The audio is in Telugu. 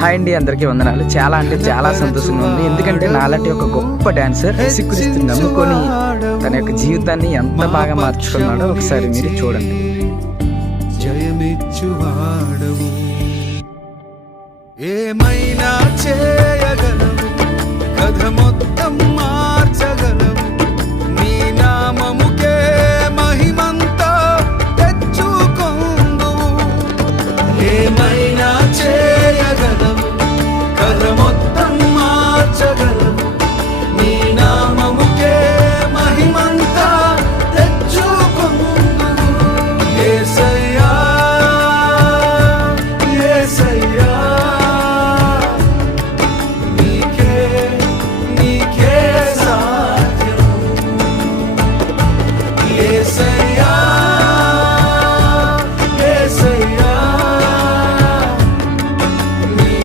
హాయ్ అండి, అందరికీ వందనాలు. చాలా అంటే చాలా సంతోషంగా ఉంది. ఎందుకంటే నాలాంటి ఒక గొప్ప డాన్సర్ యేసుక్రీస్తుని నమ్ముకొని తన యొక్క జీవితాన్ని ఎంత బాగా మార్చుకున్నాడో ఒకసారి మీరు చూడండి. జయమిచ్చువాడవు, ఏమైనా చేయగలవు, కథ మొత్తం